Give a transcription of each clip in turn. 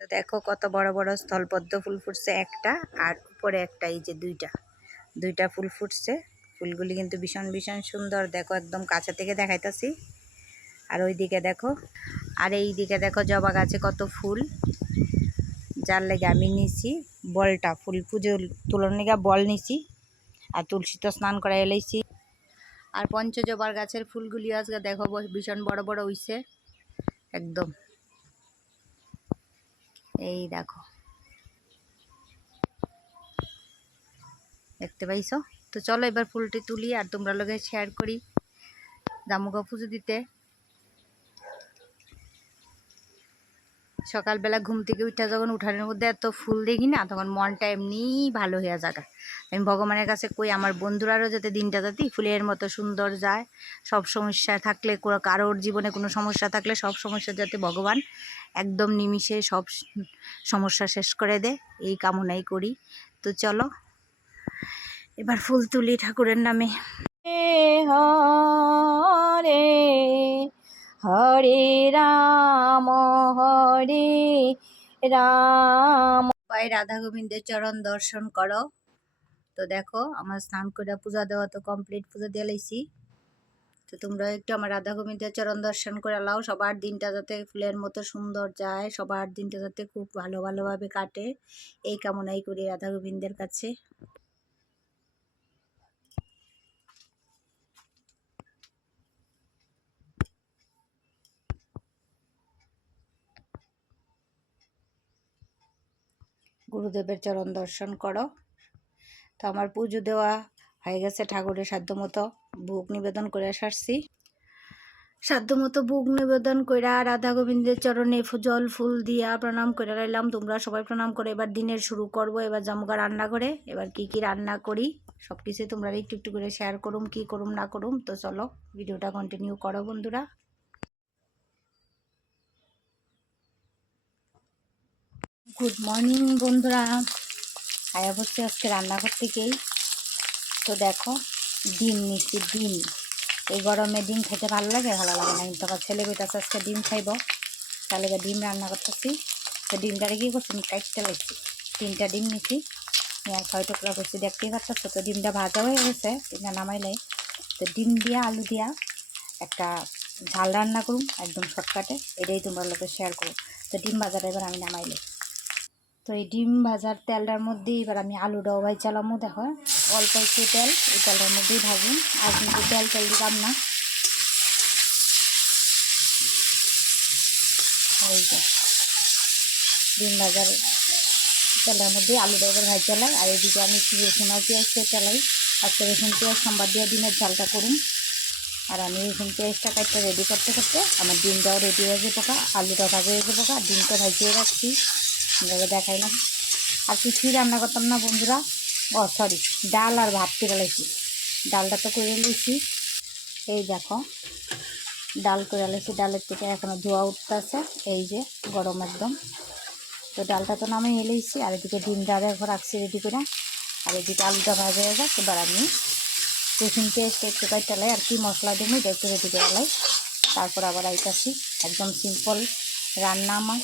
তো দেখো কত বড় বড় স্থলপদ্ম ফুল ফুটছে একটা, আর উপরে একটা, এই যে দুইটা। দুইটা ফুল ফুটছে। ফুলগুলি কিন্তু ভীষণ ভীষণ সুন্দর। দেখো একদম কাছে থেকে দেখাইতেছি। আর ওই দিকে দেখো, আর এই দিকে দেখো জবা গাছে কত ফুল। যার লেগে আমি নিছি বলটা, ফুল পুজো তুলন লেগে বল নিছি। আর তুলসী তো স্নান করা এলাইছি। আর পঞ্চজবার গাছের ফুলগুলি আজকে দেখো ভীষণ বড় বড় হইছে। একদম। এই দেখো। দেখতে পাইছো? তো চলো এবার ফুলটি তুলি আর তোমরা লগে শেয়ার করি জামুকা পুজো দিতে। সকালবেলা ঘুম থেকে উঠে যখন উঠানের মধ্যে এত ফুল দেখি না, তখন মনটা এমনিই ভালো হয়ে জায়গা আমি ভগবানের কাছে কই, আমার বন্ধুরারও যাতে দিনটা যাতে ফুলের মতো সুন্দর যায়, সব সমস্যা থাকলে কারোর জীবনে কোনো সমস্যা থাকলে সব সমস্যা যাতে ভগবান একদম নিমিষে সব সমস্যা শেষ করে দে এই কামনাই করি। তো চলো এবার ফুল তুলি ঠাকুরের নামে। হরে হরে রাম হরে রাম। ভাই রাধা গোবিন্দের চরণ দর্শন করো। তো দেখো আমার স্নান করে পূজা দেওয়া তো কমপ্লিট পূজা দিয়ে লাইছি। তো তোমরা একটু আমার রাধা গোবিন্দের চরণ দর্শন করে লাও সবার দিনটা যাতে ফুলের মতো সুন্দর যায়, সবার দিনটা যাতে খুব ভালো ভালোভাবে কাটে। এই কামনাই করি রাধা গোবিন্দের কাছে। গুরুদেবের চরণ দর্শন করো। তো আমার পুজো দেওয়া হয়ে গেছে ঠাকুরের সাধ্য মতো ভোগ নিবেদন করে সারছি। সাধ্য মতো ভোগ নিবেদন কইরা রাধা গোবিন্দের চরণে জল, ফুল দিয়া প্রণাম করে রইলাম। তোমরা সবাই প্রণাম করে এবার দিনের শুরু করব। এবার জামুকা রান্না করে এবার কি কি রান্না করি? সব কিছু তোমরা একটু একটু করে শেয়ার করুম, কি করুম, না করুম। তো চলো, ভিডিওটা কন্টিনিউ করো বন্ধুরা। গুড মর্নিং বন্ধুরা। আয়া বসছি আজকে রান্না করতে তো দেখো, ডিম নিচ্ছি, ডিম। এই গরমে ডিম খেতে ভালো লাগে? ভালো লাগে না। কিন্তু আমার ছেলে বেটা আজকে ডিম খাইব। তাহলে ডিম রান্না করতেছি। তো ডিমটারে কি করছি? কাটতে লাগছি। তিনটা ডিম নিছি। আর ছয় টুকরা করছি। দেখতেই পাচ্ছ তো ডিমটা ভাজা হয়ে গেছে, ডিমটা নামাইলে তো ডিম দিয়া, আলু দিয়া একটা ঝাল রান্না করুন একদম শর্টকাটে। এটাই তোমরা লোকে শেয়ার করুন তো ডিম ভাজাটা এবার আমি নামাইলে তো এই ডিম ভাজার তেলটার মধ্যে এবার আমি আলুটাও ভাই চালামো দেখো। অল্প একটু তেল, এই তেলটার মধ্যেই ভাজুন। আর কিন্তু তেল তেল দিলাম না। ডিম ভাজার তেলের মধ্যে আলুটা এবার ভাজ চালাই আর এদিকে আমি একটু রসুন আর পেঁয়াজ দিয়ে চালাই আজকে রসুন, পেঁয়াজ, সোমবার দিয়ে ডিমের ঝালটা করুন। আর আমি রসুন, পেঁয়াজটা কাটতে রেডি করতে করতে আমার ডিমটাও রেডি হয়ে পোকা আলুটা ভাজা হয়ে যাব ডিমটা ভাজিয়ে রাখছি। আপনাকে দেখাইলাম। আর কিছুই রান্না করতাম না বন্ধুরা। ও সরি ডাল আর ভাত করে লাইছি। ডালটা তো করে লইছি। এই দেখো, ডাল করে লাইছি। ডালের থেকে এখনও ধোয়া উঠতেছে, এই যে গরম একদম। তো ডালটা তো নামে এলেইছি আর এদিকে ডিম ডিমটা দেখো রাখছি রেডি করে। আর এদিকে আলুটা ভাজা হয়ে যাক এবার আমি রসুন পেস্ট একটু কাটালাই আর কি মশলা দেবো এটা একটু রেডি করে লাই। তারপর আবার আইতাছি। একদম সিম্পল রান্না আমার।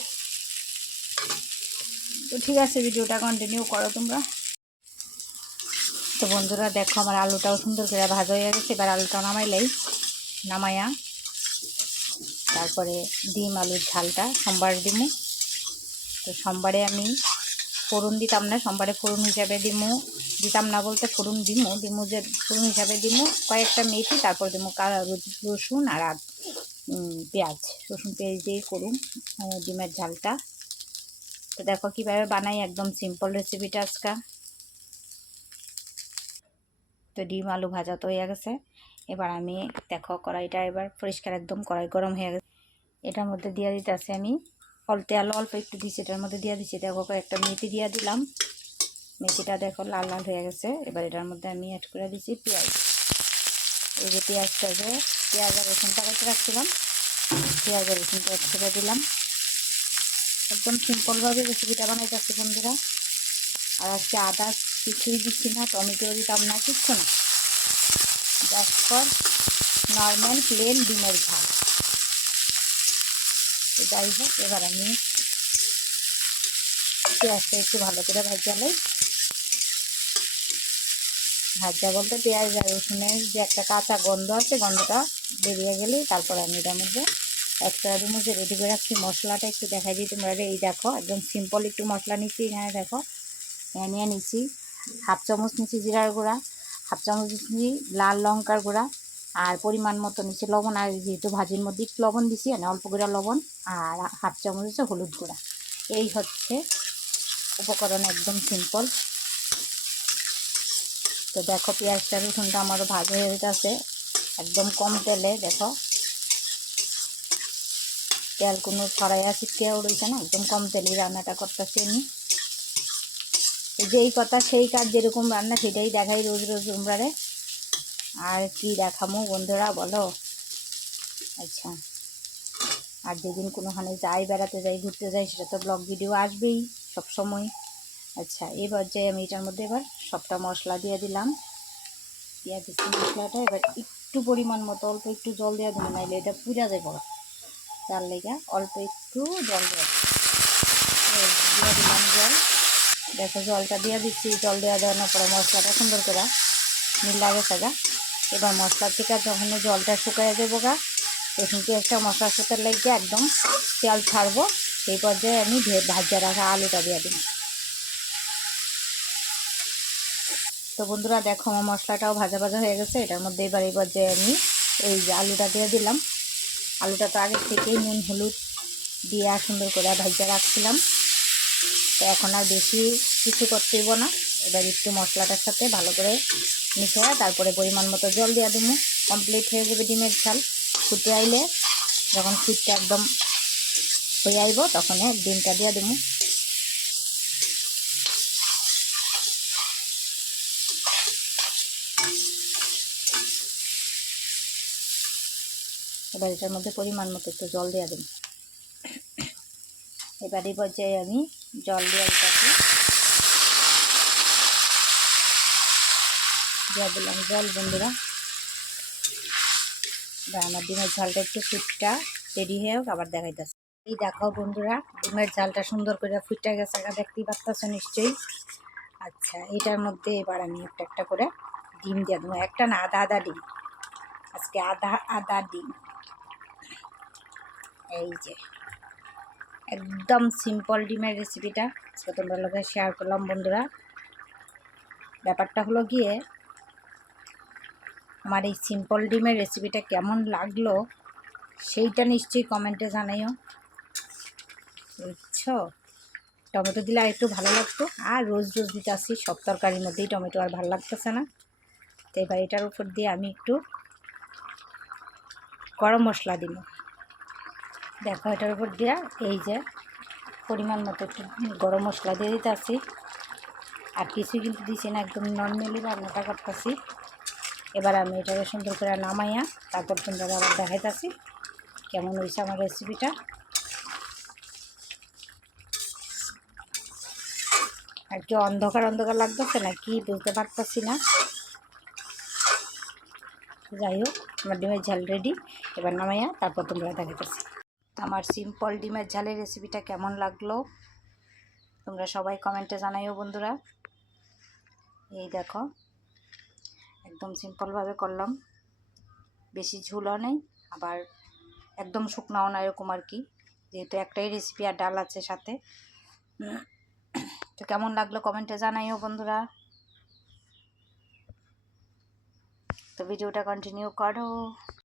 তো ঠিক আছে, ভিডিওটা কন্টিনিউ করো তোমরা। তো বন্ধুরা, দেখো আমার আলুটাও সুন্দর করে ভাজা হয়ে গেছে। এবার আলুটা নামাইলাই নামাইয়া তারপরে ডিম আলুর ঝালটা, সোমবার দিমু। তো সোমবারে আমি ফোড়ন দিতাম না, সোমবারে ফোড়ন হিসাবে দিমু। দিতাম না বলতে ফোড়ন দিমু দিমু যে ফোড়ন হিসাবে দিমু। কয়েকটা মেথি, তারপর দিমু রসুন আর পেঁয়াজ। রসুন পেঁয়াজ দিয়ে করুন ডিমের ঝালটা। তো দেখো কীভাবে বানাই, একদম সিম্পল রেসিপিটা আজকে। তো ডিম আলু ভাজা তো হয়ে গেছে। এবার আমি দেখো কড়াইটা এবার পরিষ্কার একদম কড়াই গরম হয়ে গেছে। এটার মধ্যে দিয়ে দিতেছি আমি অল্প তেল অল্প একটু দিচ্ছি এটার মধ্যে দিয়ে দিচ্ছি দেখো একটা মেথি দিয়ে দিলাম। মেথিটা দেখো লাল লাল হয়ে গেছে। এবার এটার মধ্যে আমি অ্যাড করে দিচ্ছি পেঁয়াজ। এই যে পেঁয়াজটা যে পেঁয়াজ আর রসুনটা রাখছিলাম, পেঁয়াজ আর রসুনটা অ্যাড করে দিলাম। একদম সিম্পলভাবে রেসিপিটা বানাইতেছি বন্ধুরা। আর আজকে আদা কিছুই দিচ্ছি না টমেটো দিতাম না, কিচ্ছু না। জাস্ট ফর নর্মাল প্লেন ডিমের ঝাল তো যাই হোক, এবার আমি পেঁয়াজটা একটু ভালো করে ভাজালে ভাজা বলতে পেঁয়াজ আর রসুনের যে একটা কাঁচা গন্ধ আছে, গন্ধটা বেরিয়ে গেলেই তারপর আমি এটার মধ্যে একটা রুমে রেডি করে রাখছি, মশলাটা একটু দেখাই দিই তোমরা এই দেখো, একদম সিম্পল একটু মশলা নিচ্ছি এখানে দেখো এখানে নিয়ে নিচ্ছি। হাফ চামচ নিচ্ছি জিরার গুঁড়া, হাফ চামচ নিচ্ছি লাল লঙ্কার গুঁড়া, আর পরিমাণ মতো নিচ্ছি লবণ, আর যেহেতু ভাজির মধ্যে একটু লবণ দিছি মানে অল্প করে লবণ, আর হাফ চামচ হচ্ছে হলুদ গুঁড়া। এই হচ্ছে উপকরণ একদম সিম্পল তো দেখো, পেঁয়াজটা রসুনটা আমারও ভাজা হয়ে গেছে, একদম কম তেলে, দেখো। তেল কোনো ছড়াইয়া ছিটকেও রয়েছে না, একদম কম তেলে রান্নাটা করতেছি আমি। যেই কথা, সেই কাজ যেরকম রান্না, সেটাই দেখাই রোজ রোজ তোমরারে আর কি দেখামো বন্ধুরা, বলো? আচ্ছা। আর যেদিন কোনোখানে যাই, বেড়াতে যাই, ঘুরতে যাই, সেটা তো ব্লগ ভিডিও আসবেই সব সময়। আচ্ছা এবার যে আমি এটার মধ্যে এবার সবটা মশলা দিয়ে দিলাম। পেঁয়াজ মশলাটা, এবার একটু পরিমাণ মতো, অল্প একটু জল দেওয়া দেবো নাইলে এটা পুজা যায় যাবে। তার লেগে অল্প একটু জল দেওয়া দিলাম জল। দেখো জলটা দিয়ে দিচ্ছি। জল দেওয়া দেওয়ানোর পরে মশলাটা সুন্দর করে মিলা গেছে গা এবার মশলা থেকে যখন জলটা শুকাইয়া দেবো গা, তখন পেঁয়াজটা মশলা শুকার লেগে একদম তেল ছাড়বো। সেই পর্যায়ে আমি ভাজা রাখা আলুটা দিয়ে দিই তো বন্ধুরা, দেখো আমার মশলাটাও ভাজা ভাজা হয়ে গেছে। এটার মধ্যে এবার এবার যে আমি এই আলুটা দিয়ে দিলাম। আলুটা তো আগে থেকেই নুন, হলুদ দিয়ে সুন্দর করে ভাজা রাখছিলাম। তো এখন আর বেশি কিছু করতে না। এবার একটু মশলাটার সাথে ভালো করে মিশে তারপরে পরিমাণ মতো জল দিয়ে দেবো। কমপ্লিট হয়ে যাবে ডিমের ঝাল। ফুটে আইলে যখন ফুটটা একদম হয়ে আইব, তখন ডিমটা দিয়ে দেবো। এবার এটার মধ্যে পরিমাণ মতো একটু জল দেওয়া দেবো। এবার এই পর্যায়ে আমি জল দিয়ে দিতেছি দিয়ে দিলাম জল, বন্ধুরা। এবার আমার ডিমের ঝালটা একটু ফুটটা রেডি হয়ে হোক, আবার দেখাইতেছে। এই দেখাও বন্ধুরা, ডিমের ঝালটা সুন্দর করে ফুটটা গেছে দেখতেই পাচ্ছ নিশ্চয়ই। আচ্ছা এটার মধ্যে এবার আমি একটা একটা করে ডিম দিয়ে দেবো। একটা না, আধা আধা ডিম। আজকে আধা আধা ডিম। এই যে, একদম সিম্পল ডিমের রেসিপিটা আজকে তোমরা লোকে শেয়ার করলাম বন্ধুরা। ব্যাপারটা হলো গিয়ে, আমার এই সিম্পল ডিমের রেসিপিটা কেমন লাগল সেইটা নিশ্চয়ই কমেন্টে জানাইও। বুঝছ? টমেটো দিলে আর একটু ভালো লাগতো, আর রোজ রোজ দিতে আসছি সব তরকারির মধ্যেই টমেটো আর ভালো লাগতেছে না। তো এবার এটার উপর দিয়ে আমি একটু গরম মশলা দিলাম দেখো, এটার উপর দিয়া এই যে পরিমাণ মতো একটু গরম মশলা দিয়ে দিতে আসি আর কিছু কিন্তু দিছি না, একদম নর্মালি রান্নাটা করতেছি। এবার আমি এটাকে সুন্দর করে নামাইয়া তারপর সুন্দর আবার দেখাইতেছি কেমন হয়েছে আমার রেসিপিটা আর একটু অন্ধকার অন্ধকার লাগতেছে না, কি বুঝতে পারতেছি না। যাই হোক, আমার ডিমের ঝাল রেডি এবার নামাইয়া তারপর তোমরা দেখাইতেছি। আমার সিম্পল ডিমের ঝালের রেসিপিটা কেমন লাগল? তোমরা সবাই কমেন্টে জানাইও বন্ধুরা। এই দেখো, একদম সিম্পলভাবে করলাম। বেশি ঝুলও নেই, আবার একদম শুকনাও না, এরকম আর কি। যেহেতু একটাই রেসিপি আর ডাল আছে সাথে। তো কেমন লাগল কমেন্টে জানাইও বন্ধুরা। তো ভিডিওটা কন্টিনিউ করো।